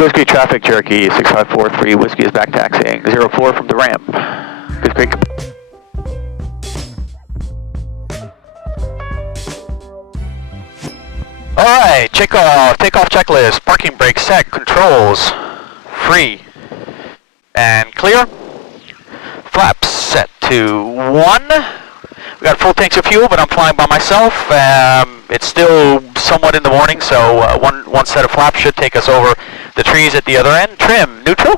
Goose Creek traffic, Cherokee 6543 Whiskey is back taxiing 04 from the ramp. Goose Creek. Alright, takeoff checklist, parking brake set, controls, free, and clear. Flaps set to 1. We got full tanks of fuel, but I'm flying by myself. It's still somewhat in the morning, so one set of flaps should take us over the trees at the other end. Trim, neutral.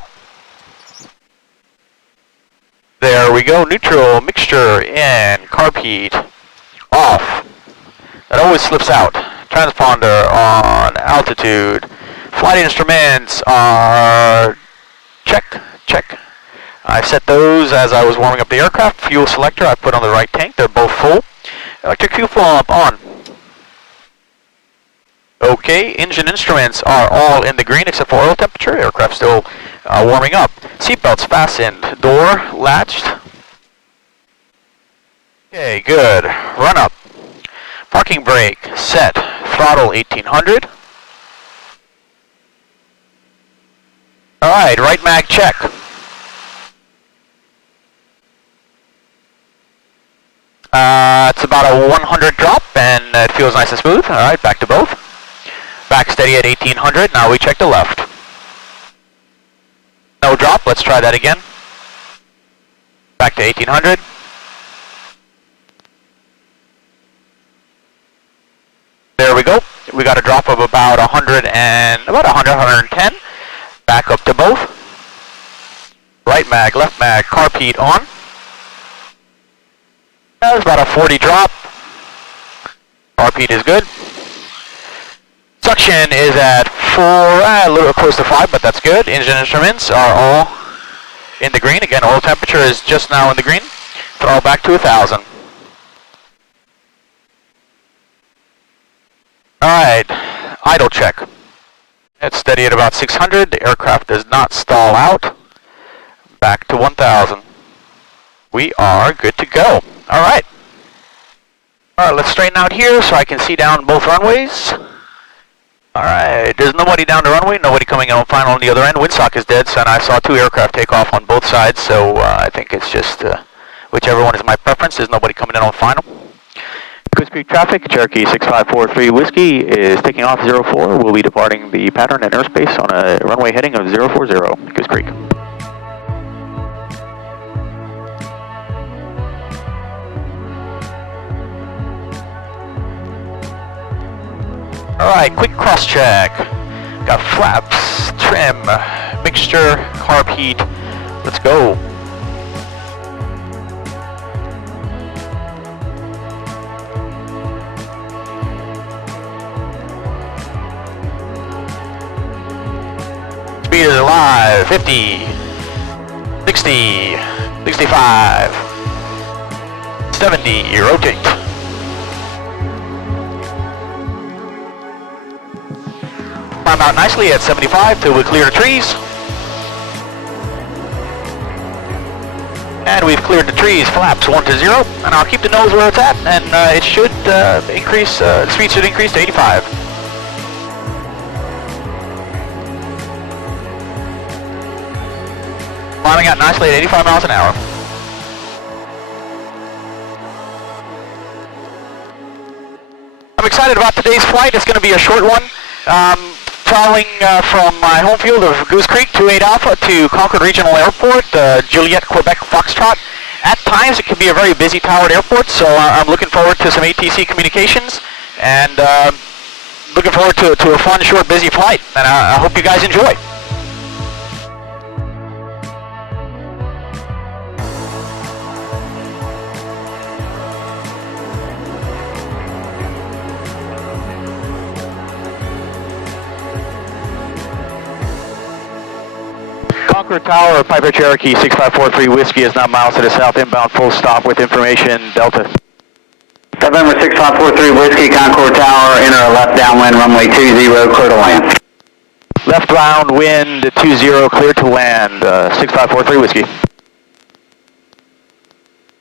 There we go, neutral, mixture, in, carb heat, off. That always slips out. Transponder on, altitude. Flight instruments are check. I set those as I was warming up the aircraft. Fuel selector I put on the right tank. They're both full. Electric fuel pump on. Okay, engine instruments are all in the green except for oil temperature. Aircraft still warming up. Seatbelts fastened. Door latched. Okay, good. Run up. Parking brake set. Throttle 1800. Alright, right mag check. It's about a 100 drop and it feels nice and smooth. Alright, back to both. Back steady at 1800. Now we check the left. No drop. Let's try that again. Back to 1800. There we go. We got a drop of about 110. Back up to both. Right mag, left mag, carb heat on. That was about a 40 drop. Carb heat is good. Suction is at 4, a little close to 5, but that's good. Engine instruments are all in the green. Again, oil temperature is just now in the green. Throttle back to 1000. Alright, idle check. It's steady at about 600. The aircraft does not stall out. Back to 1000. We are good to go. Alright. Alright, let's straighten out here so I can see down both runways. Alright, there's nobody down the runway, nobody coming in on final on the other end. Windsock is dead, and I saw 2 aircraft take off on both sides, so I think it's just whichever one is my preference. There's nobody coming in on final. Goose Creek traffic, Cherokee 6543 Whiskey is taking off 04. We'll be departing the pattern and airspace on a runway heading of 040, Goose Creek. Alright, quick cross check. Got flaps, trim, mixture, carb heat. Let's go. Speed is alive. 50, 60, 65, 70, rotate. Climb out nicely at 75 till we clear the trees. And we've cleared the trees, flaps 1 to 0, and I'll keep the nose where it's at, and it should increase, the speed should increase to 85. Climbing out nicely at 85 miles an hour. I'm excited about today's flight. It's going to be a short one. Traveling from my home field of Goose Creek 28 Alpha to Concord Regional Airport, Juliet, Quebec, Foxtrot. At times it can be a very busy towered airport, so I'm looking forward to some ATC communications and looking forward to a fun, short, busy flight. And I hope you guys enjoy. Concord Tower, Piper Cherokee 6543 Whiskey is now miles to the south, inbound full stop with information, Delta. November 6543 Whiskey, Concord Tower, enter a left downwind, runway 20, clear to land. Left round wind 20, clear to land, 6543 Whiskey.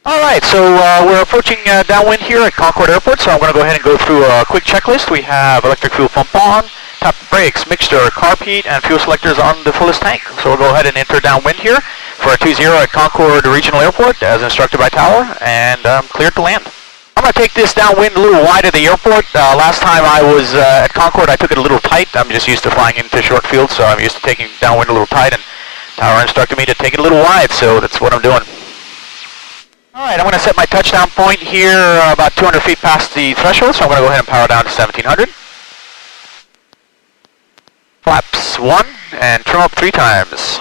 Alright, so we're approaching downwind here at Concord Airport, so I'm going to go ahead and go through a quick checklist. We have electric fuel pump on, tap the brakes, mixture, carb heat, and fuel selectors on the fullest tank. So we'll go ahead and enter downwind here for a 20 at Concord Regional Airport as instructed by tower, and cleared to land. I'm going to take this downwind a little wide of the airport. Last time I was at Concord, I took it a little tight. I'm just used to flying into short field, so I'm used to taking downwind a little tight, and tower instructed me to take it a little wide, so that's what I'm doing. Alright, I'm going to set my touchdown point here about 200 feet past the threshold, so I'm going to go ahead and power down to 1700. Flaps 1, and trim up 3 times.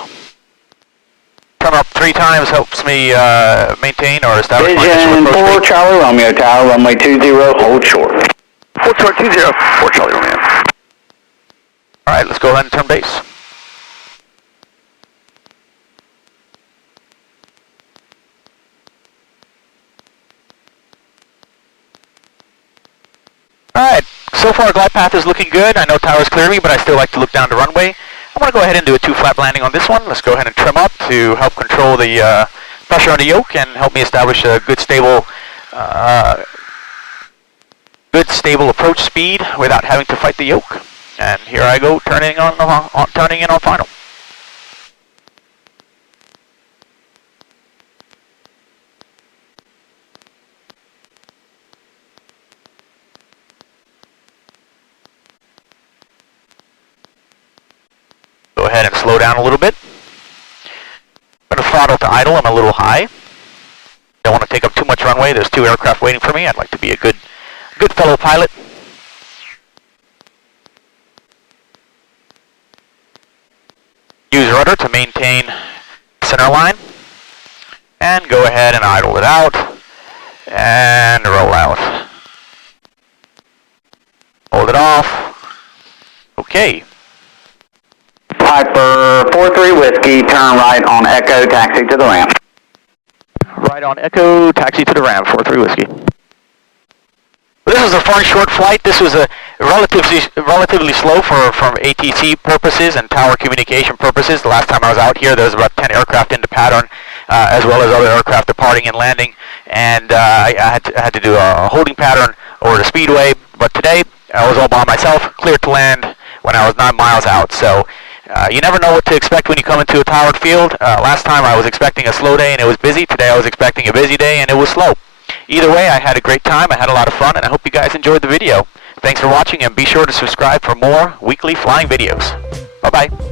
Trim up 3 times helps me maintain or establish my Vision 4 Charlie Romeo Tower, runway 20, hold short. 4 short 20, 4 Charlie Romeo. Alright, let's go ahead and turn base. Alright, so far glide path is looking good. I know tower's clear me, but I still like to look down the runway. I'm going to go ahead and do a 2-flap landing on this one. Let's go ahead and trim up to help control the pressure on the yoke and help me establish a good stable approach speed without having to fight the yoke. And here I go, turning in on final. Go ahead and slow down a little bit. I'm going to throttle to idle. I'm a little high. Don't want to take up too much runway. There's 2 aircraft waiting for me. I'd like to be a good fellow pilot. Use rudder to maintain center line. And go ahead and idle it out. And roll out. Hold it off. Okay. Piper 43 Whiskey, turn right on Echo, taxi to the ramp. Right on Echo, taxi to the ramp, 43 Whiskey. This was a fun short flight. This was a relatively slow from ATC purposes and tower communication purposes. The last time I was out here, there was about 10 aircraft into pattern, as well as other aircraft departing and landing. And I had to do a holding pattern over the speedway. But today, I was all by myself, cleared to land when I was 9 miles out. So you never know what to expect when you come into a towered field. Last time I was expecting a slow day and it was busy. Today I was expecting a busy day and it was slow. Either way, I had a great time, I had a lot of fun, and I hope you guys enjoyed the video. Thanks for watching, and be sure to subscribe for more weekly flying videos. Bye-bye.